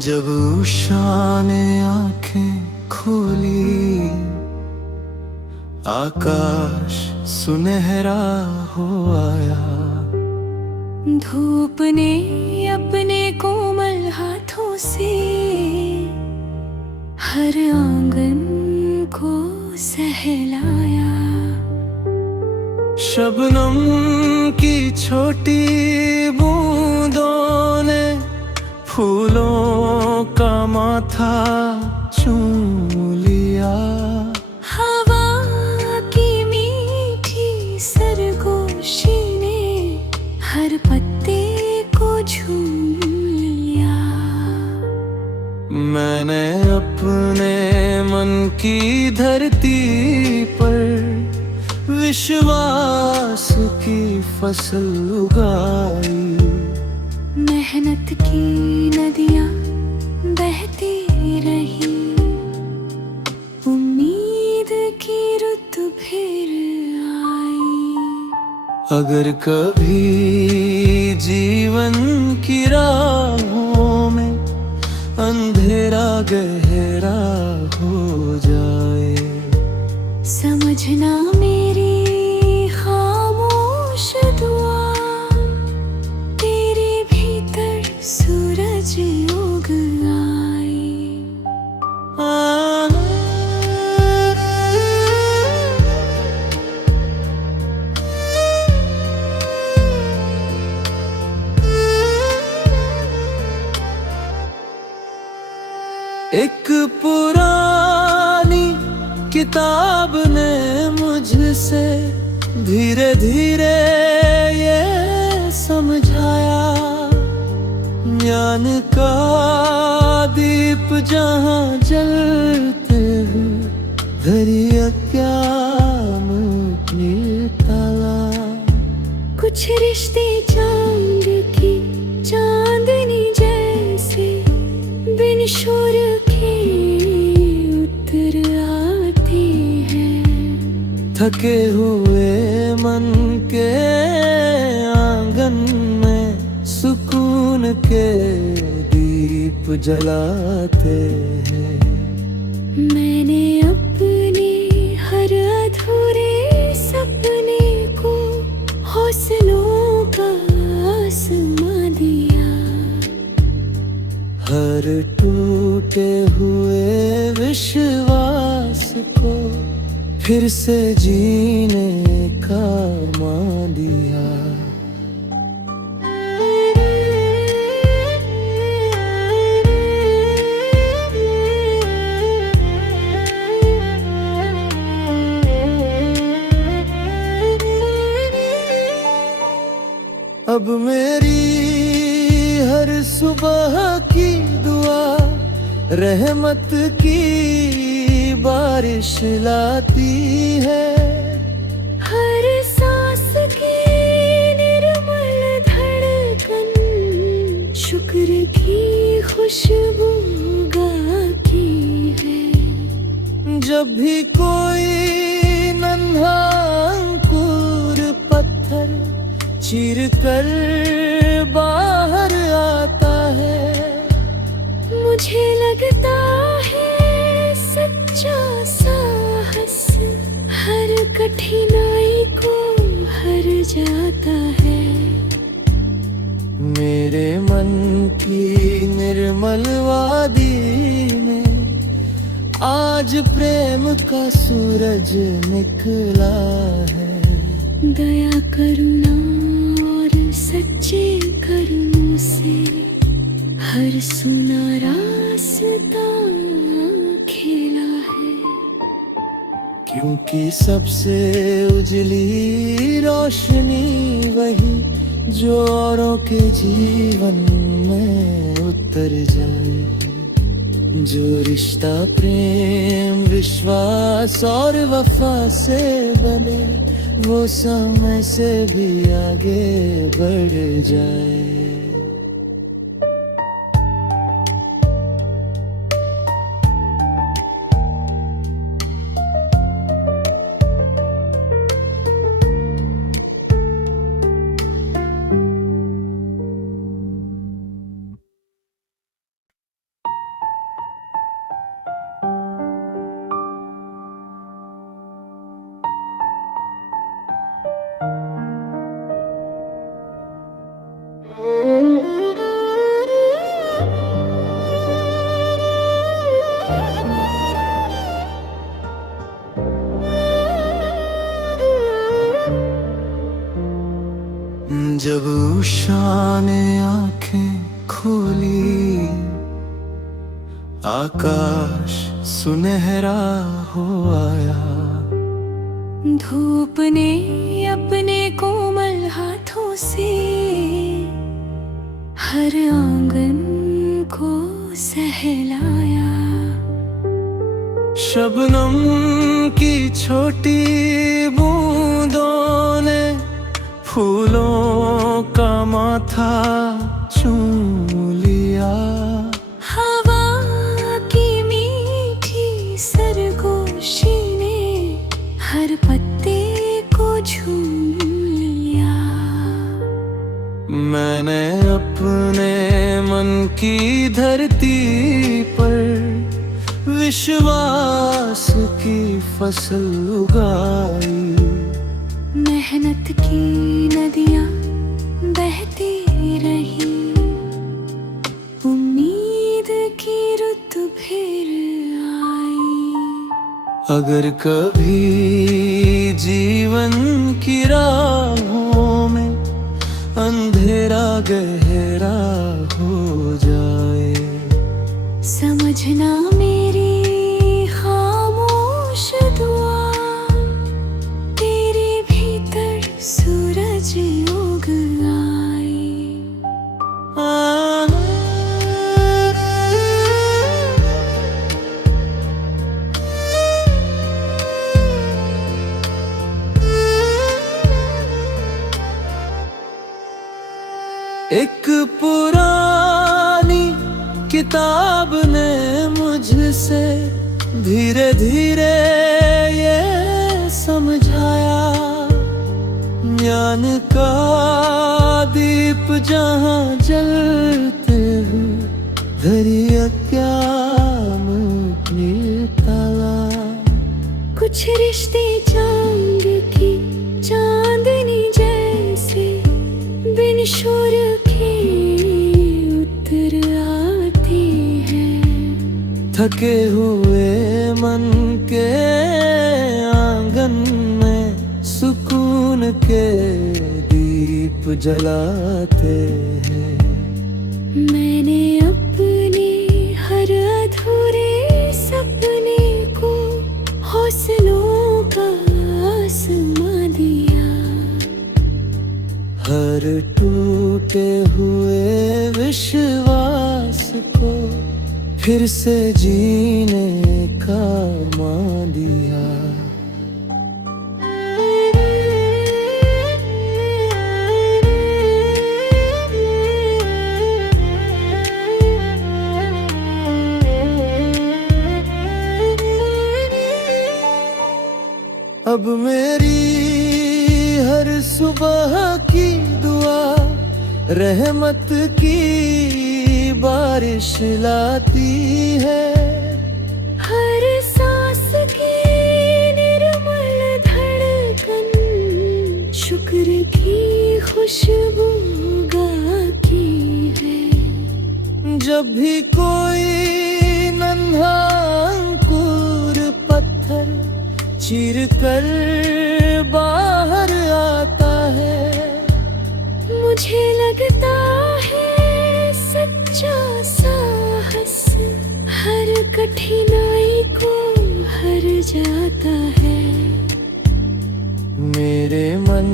जब उषा ने आंखें खोली, आकाश सुनहरा हो आया। धूप ने अपने कोमल हाथों से हर आंगन को सहलाया। शबनम की छोटी बूंदों ने फूलों का माथा चूम लिया। हवा की मीठी सरगोशी ने हर पत्ते को झूम लिया। मैंने अपने मन की धरती पर विश्वास की फसल उगाई। मेहनत की नदियां बहती रही, उम्मीद की रुत फिर आई। अगर कभी जीवन की राहों में अंधेरा गहरा हो जाए, समझना मेरी खामोश दुआ, तेरे भीतर सूरज उग आई। एक पुरानी किताब ने मुझसे धीरे धीरे ये समझाया, ज्ञान का दीप जहाँ जलते हुए धरिया क्या ताला। कुछ रिश्ते चांद की चांदनी जैसे बिन शोर के उतर आते हैं। थके हुए मन के आंगन में सुकून के दीप जलाते हैं। मैंने अपने हर अधूरे सपने को हौसलों का आसमां दिया। हर टूटे हुए विश्वास को फिर से जीने का मान दिया। अब मेरी हर सुबह की दुआ रहमत की बारिश लाती है। हर सांस की निर्मल धड़कन शुक्र की खुशबू गाती है। जब भी कोई नन्हा अंकुर पत्थर चीर कर बाहर आता है, मुझे लगता है सच्चा साहस हर कठिनाई को हर जाता है। मेरे मन की निर्मल वादी में आज प्रेम का सूरज निकला है। दया करुणा और सच्चे कर्मों से हर सुना रास्ता खेला है। क्योंकि सबसे उजली रोशनी वही जो औरों के जीवन में उतर जाए। जो रिश्ता प्रेम विश्वास और वफा से बने, वो समय से भी आगे बढ़ जाए। जब उषा ने आंखें खोली, आकाश सुनहरा हो आया। धूप ने अपने कोमल हाथों से हर आंगन को सहलाया। शबनम की छोटी बूंदों ने फूलों का माथा चूम लिया। हवा की मीठी सरगोशी ने हर पत्ते को झूम लिया। मैंने अपने मन की धरती पर विश्वास की फसल उगाई। मेहनत की नदियां बहती रही, उम्मीद की रुत फिर आई। अगर कभी जीवन की राहों में अंधेरा गहरा हो जाए, समझना मेरी खामोश दुआ, तेरे भीतर सूरज उग आए। एक पुरानी किताब ने मुझसे धीरे धीरे ये समझाया, ज्ञान का दीप जहाँ जलते हुए धरिया क्या मुझे ताला। कुछ रिश्ते चांद की चांदनी जैसे बिन शोर के उतर आते हैं। थके हुए मन के आंगन में सुकून के दीप जलाते हैं। मैंने अपने हर अधूरे सपने को हौसलों का आसमां दिया। हर टूटे हुए विश्वास को फिर से जीने का मान दिया। अब मेरी हर सुबह की दुआ रहमत की बारिश लाती है। हर सांस की निर्मल धड़कन शुक्र की खुशबू गाती है। जब भी कोई नन्हा अंकुर पत्थर चीर कर बाहर आता है, मुझे लगता है सच्चा साहस हर कठिनाई को हर जाता है। मेरे मन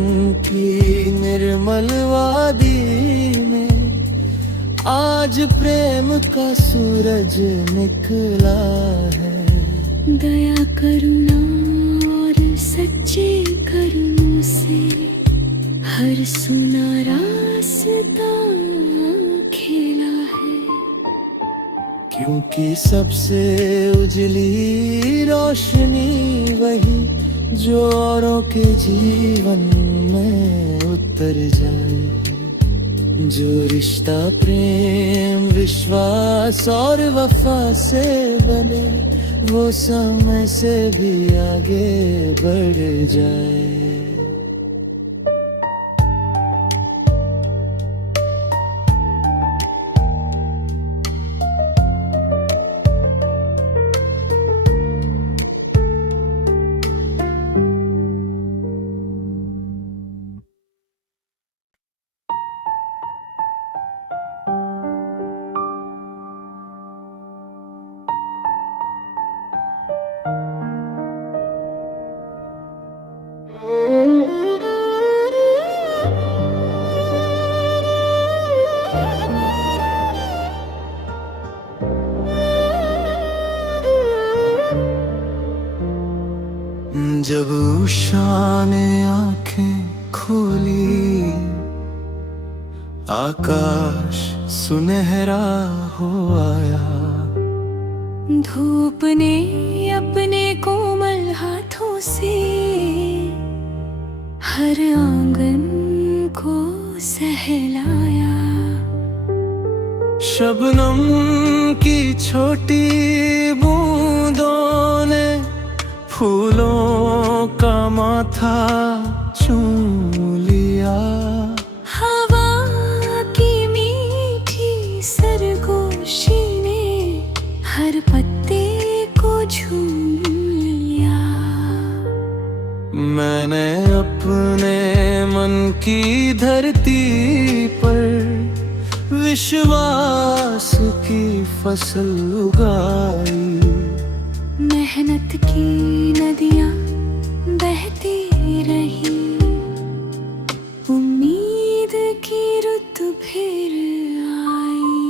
की निर्मल वादी में आज प्रेम का सूरज निकला है। दया करुणा और सच्चे कर्मों से हर सुना रास्ता खेला है। क्योंकि सबसे उजली रोशनी वही जो औरों के जीवन में उतर जाए। जो रिश्ता प्रेम विश्वास और वफा से बने, वो समय से भी आगे बढ़ जाए। जब उषा ने आंखें खोली, आकाश सुनहरा हो आया। धूप ने अपने कोमल हाथों से हर आंगन को सहलाया। शबनम की छोटी बूंदों ने फूलों का माथा चूम लिया। हवा की मीठी सरगोशी ने हर पत्ते को झूम लिया। मैंने अपने मन की धरती पर विश्वास की फसल उगाई। मेहनत की नदियां बहती रही, उम्मीद की रुत फिर आई।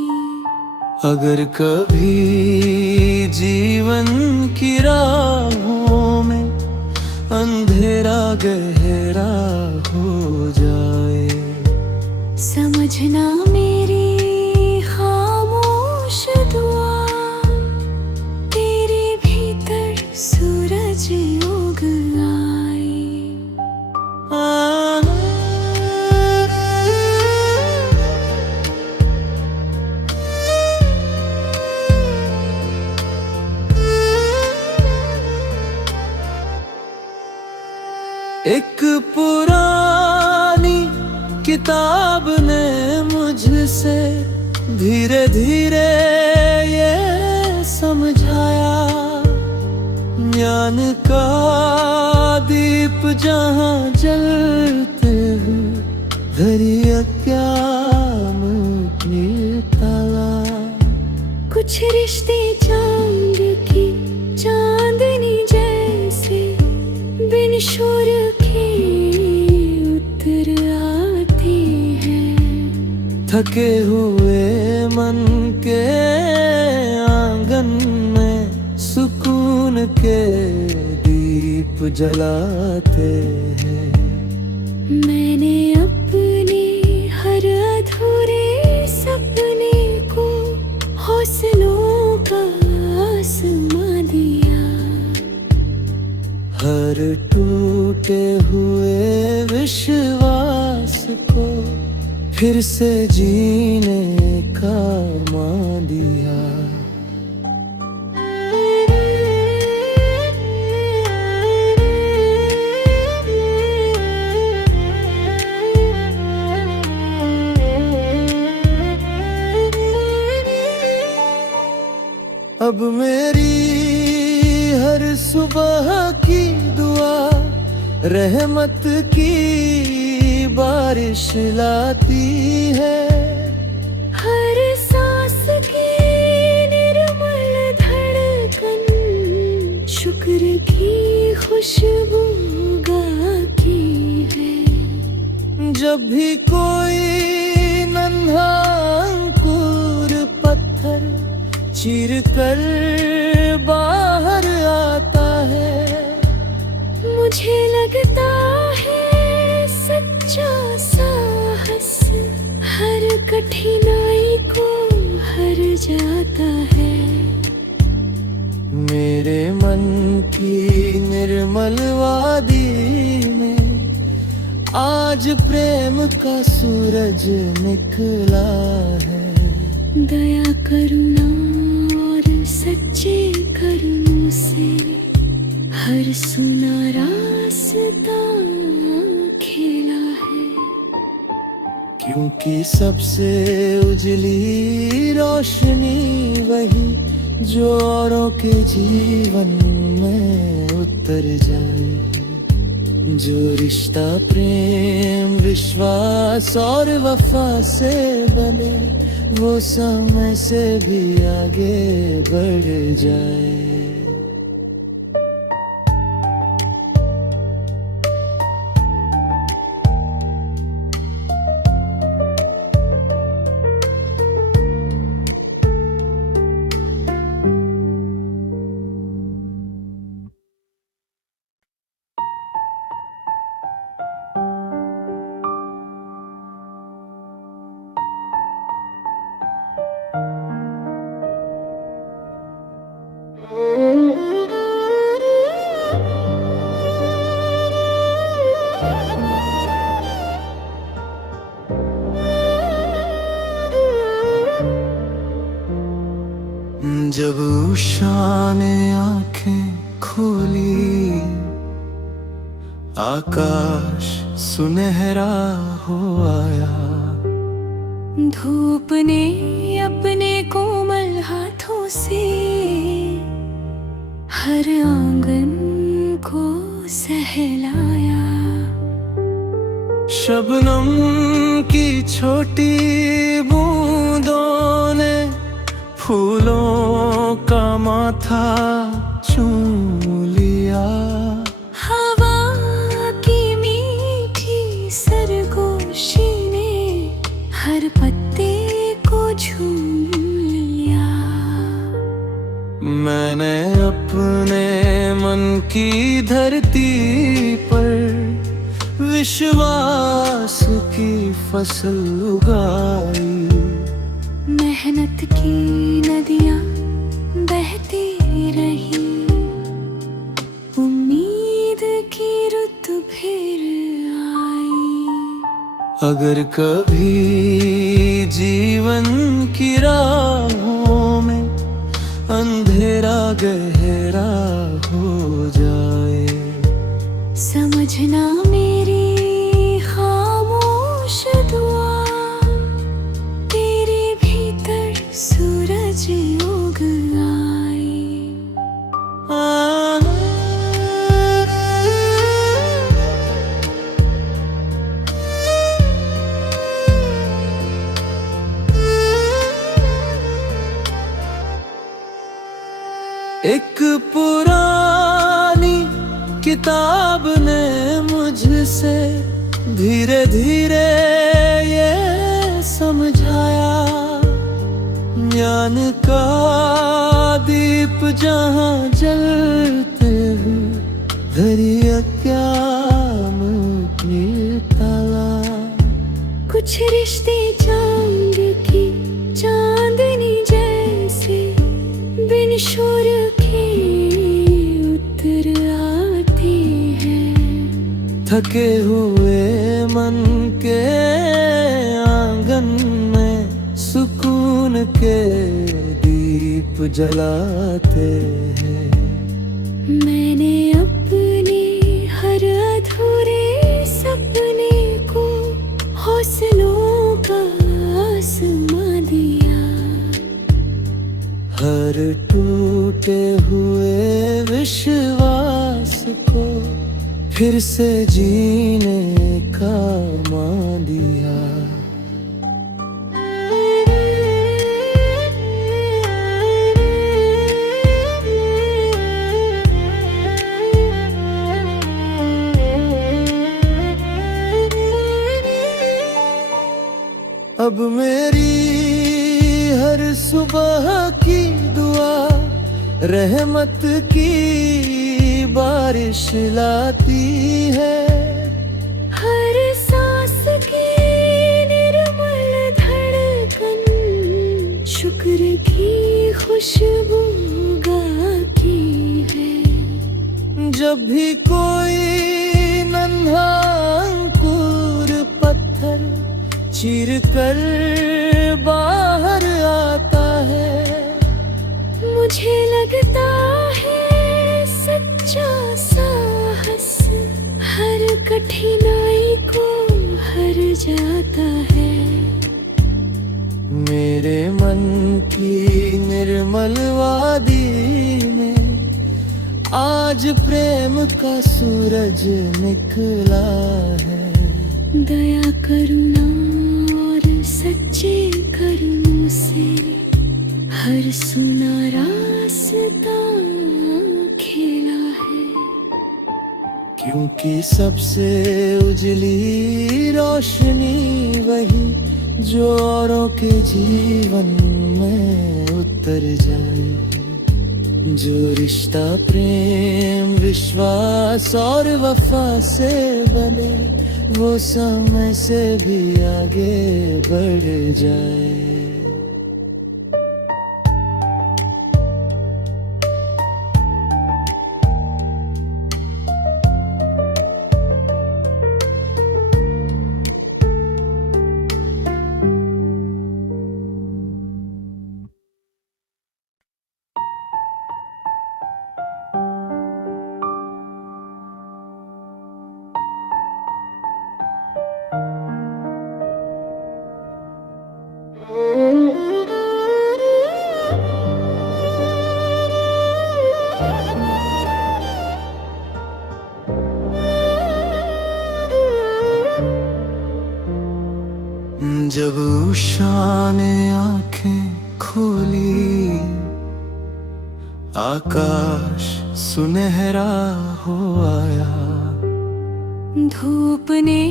अगर कभी जीवन की राहों में अंधेरा गहरा हो जाए, समझना मेरी खामोश दुआ, तेरे भीतर सूरज उग आए। एक पुरानी किताब ने मुझसे धीरे धीरे ये समझाया, ज्ञान का दीप जहाँ जलते हुए धरिया क्या मुझे ताला। कुछ रिश्ते चांद की चांदनी जैसे बिन शोर के उतर आते हैं। थके हुए मन के आंगन में सुकून के दीप जलाते हैं। मैंने अपने हर अधूरे सपने को हौसलों का आसमां दिया। हर टूटे हुए विश्वास को फिर से जीने का मान दिया। अब मेरी हर सुबह की दुआ रहमत की बारिश लाती है। हर सांस की निर्मल धड़कन शुक्र की खुशबू गाती है। जब भी कोई नन्हा अंकुर पत्थर चीर कर बाहर आता है, मुझे लगता है सच्चा साहस हर कठिनाई को हर जाता है। मेरे मन की निर्मल वादी में आज प्रेम का सूरज निकला है। दया करुणा और सच्चे कर्मों से हर सुना रास्ता खेला है। क्योंकि सबसे उजली रोशनी वही जो औरों के जीवन में उतर जाए। जो रिश्ता प्रेम विश्वास और वफा से बने, वो समय से भी आगे बढ़ जाए। जब उषा ने आंखें खोली, आकाश सुनहरा हो आया। धूप ने अपने कोमल हाथों से हर आंगन को सहलाया। शबनम की छोटी बूंदों ने फूलों का माथा चूम लिया। हवा की मीठी सरगोशी ने हर पत्ते को झूम लिया। मैंने अपने मन की धरती पर विश्वास की फसल उगाई। मेहनत की नदियां बहती रही, उम्मीद की रुत फिर आई। अगर कभी जीवन की राहों में अंधेरा गहरा हो जाए, समझना मेरी खामोश दुआ, तेरे भीतर सूरज उग आए। एक पुरानी किताब ने मुझसे धीरे धीरे ये समझाया, ज्ञान का दीप जहाँ जलते हुए धरिया क्या मुझे ताला। कुछ रिश्ते चांद की चांदनी जैसे बिन शोर के उतर आते हैं। थके हुए मन के आंगन में सुकून के दीप जलाते हैं। मैंने अपने हर अधूरे सपने को हौसलों का आसमां दिया। हर टूटे हुए विश्वास को फिर से जीने का मान दिया। अब मेरी हर सुबह की दुआ रहमत की बारिश लाती है। हर सांस की निर्मल धड़कन शुक्र की खुशबू गाती है। जब भी कोई नन्हा अंकुर पत्थर चीर कर बाहर आता है, मुझे लगता है सच्चा साहस हर कठिनाई को हर जाता है। मेरे मन की निर्मल वादी में आज प्रेम का सूरज निकला है। दया करुणा और सच्चे कर्मों से हर सुना रास्ता खेला है। क्योंकि सबसे उजली रोशनी वही जो औरों के जीवन में उतर जाए। जो रिश्ता प्रेम विश्वास और वफा से बने, वो समय से भी आगे बढ़ जाए। जब उषा ने आंखें खोली, आकाश सुनहरा हो आया। धूप ने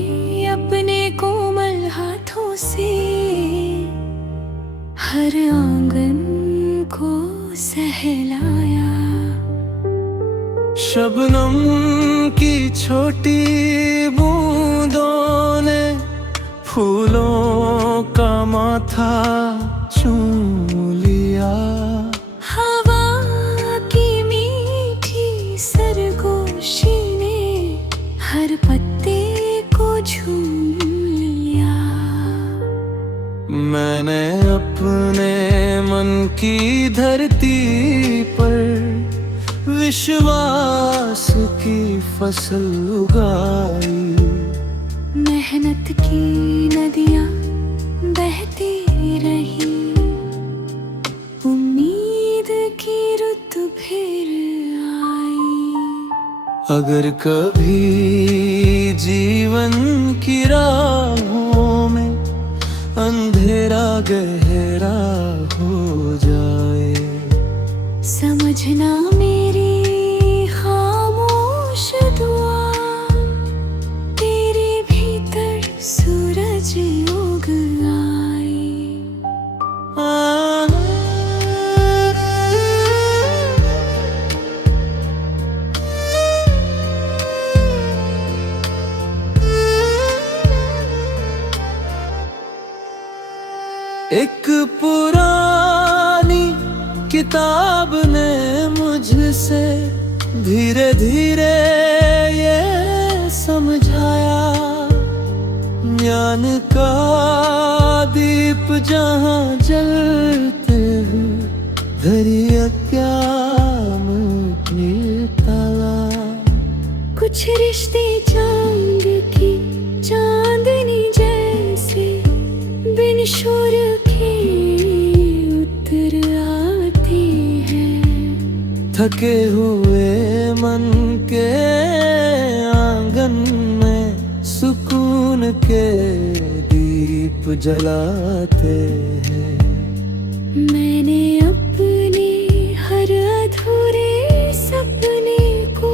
अपने कोमल हाथों से हर आंगन को सहलाया। शबनम की छोटी बूंदों ने फूलों का माथा चूम लिया। हवा की मीठी सरगोशी ने हर पत्ते को झूम लिया। मैंने अपने मन की धरती पर विश्वास की फसल उगाई। मेहनत की नदियां बहती रही, उम्मीद की रुत फिर आई। अगर कभी जीवन की राहों में अंधेरा गहरा हो जाए, समझना मेरी खामोश दुआ, तेरे भीतर सूरज उग आए। एक पुरानी किताब ने मुझसे धीरे धीरे ये समझाया, ज्ञान का दीप जहाँ जलते हैं, धैर्य क्या ताला। कुछ रिश्ते चांद की चांदनी जैसे बिन शोर के उतर आते हैं। थके हुए मन के आंगन में सुकून के दीप जलाते हैं। मैंने अपने हर अधूरे सपने को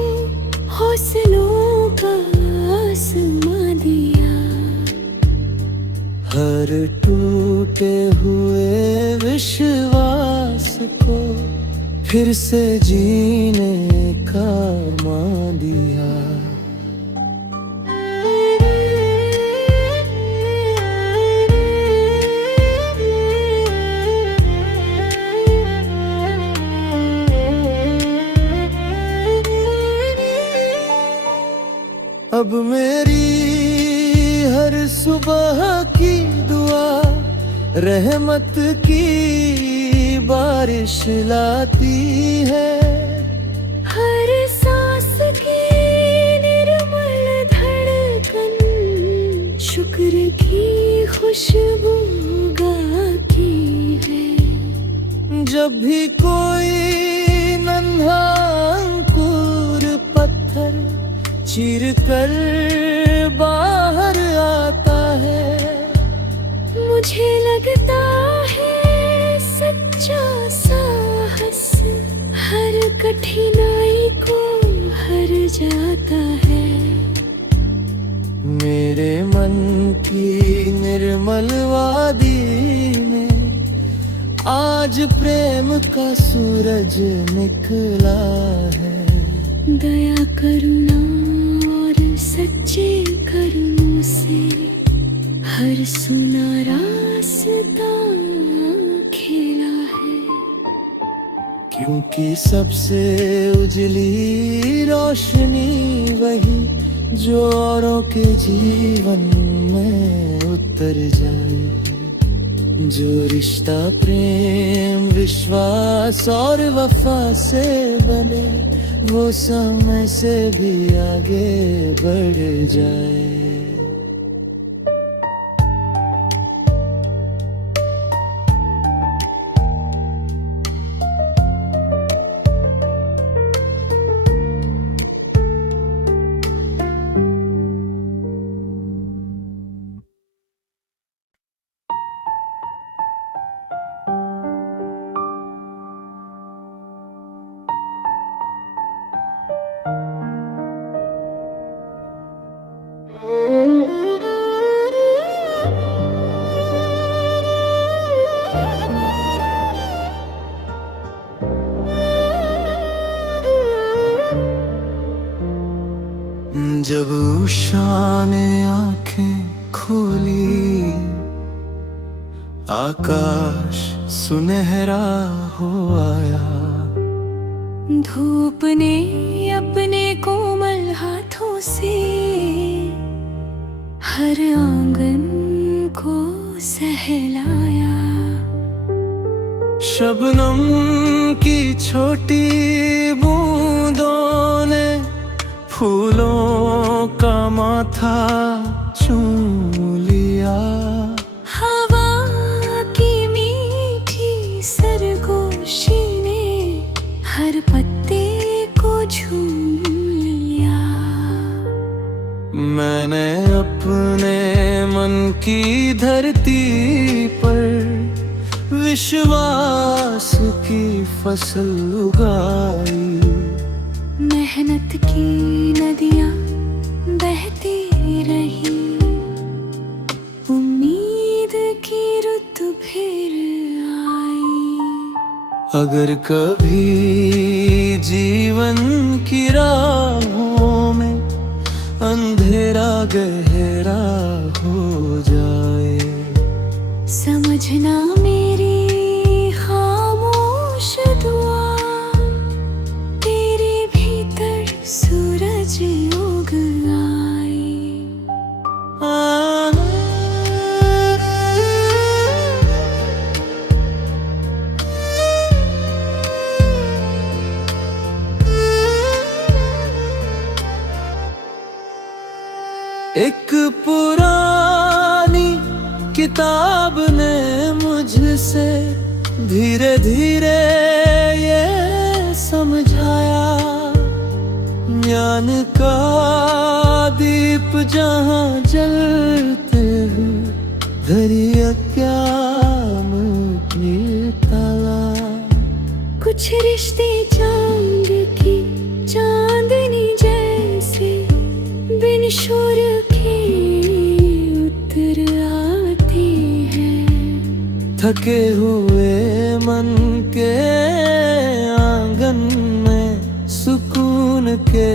हौसलों का आसमां दिया। हर टूटे हुए विश्वास को फिर से जीने का मान दिया। अब मेरी हर सुबह की दुआ रहमत की बारिश लाती है। हर सांस की निर्मल धड़कन शुक्र की खुशबू गाती है। जब भी कोई नन्हा अंकुर पत्थर चीर कर बाहर आता है, मुझे लगता है सच्चा साहस हर कठिनाई को हर जाता है। मेरे मन की निर्मल वादी में आज प्रेम का सूरज निकला है। दया करुणा और सच्चे कर्मों से हर सुना रास्ता खेला है। क्योंकि सबसे उजली रोशनी वही जो औरों के जीवन में उतर जाए। जो रिश्ता प्रेम विश्वास और वफा से बने, वो समय से भी आगे बढ़ जाए। जब उषा ने आंखें खोली, आकाश सुनहरा हो आया। धूप ने अपने कोमल हाथों से हर आंगन को सहलाया। शबनम की छोटी बूंदों ने फूलों का माथा चूम लिया। हवा की मीठी सरगोशी ने हर पत्ते को झूम लिया। मैंने अपने मन की धरती पर विश्वास की फसल उगाई। मेहनत की नदियाँ बहती रही, उम्मीद की रुत फिर आई। अगर कभी जीवन की राहों में अंधेरा गहरा हो जाए, समझना मेरी खामोश दुआ, तेरे भीतर सूरज उग आई। एक पुरानी किताब ने मुझसे धीरे धीरे ये समझाया, ज्ञान का दीप जहाँ जलते हुए धरिया क्या ताला। कुछ रिश्ते चांद की चांदनी जैसे बिन शोर के उतर आते हैं। थके हुए मन के आंगन में सुकून के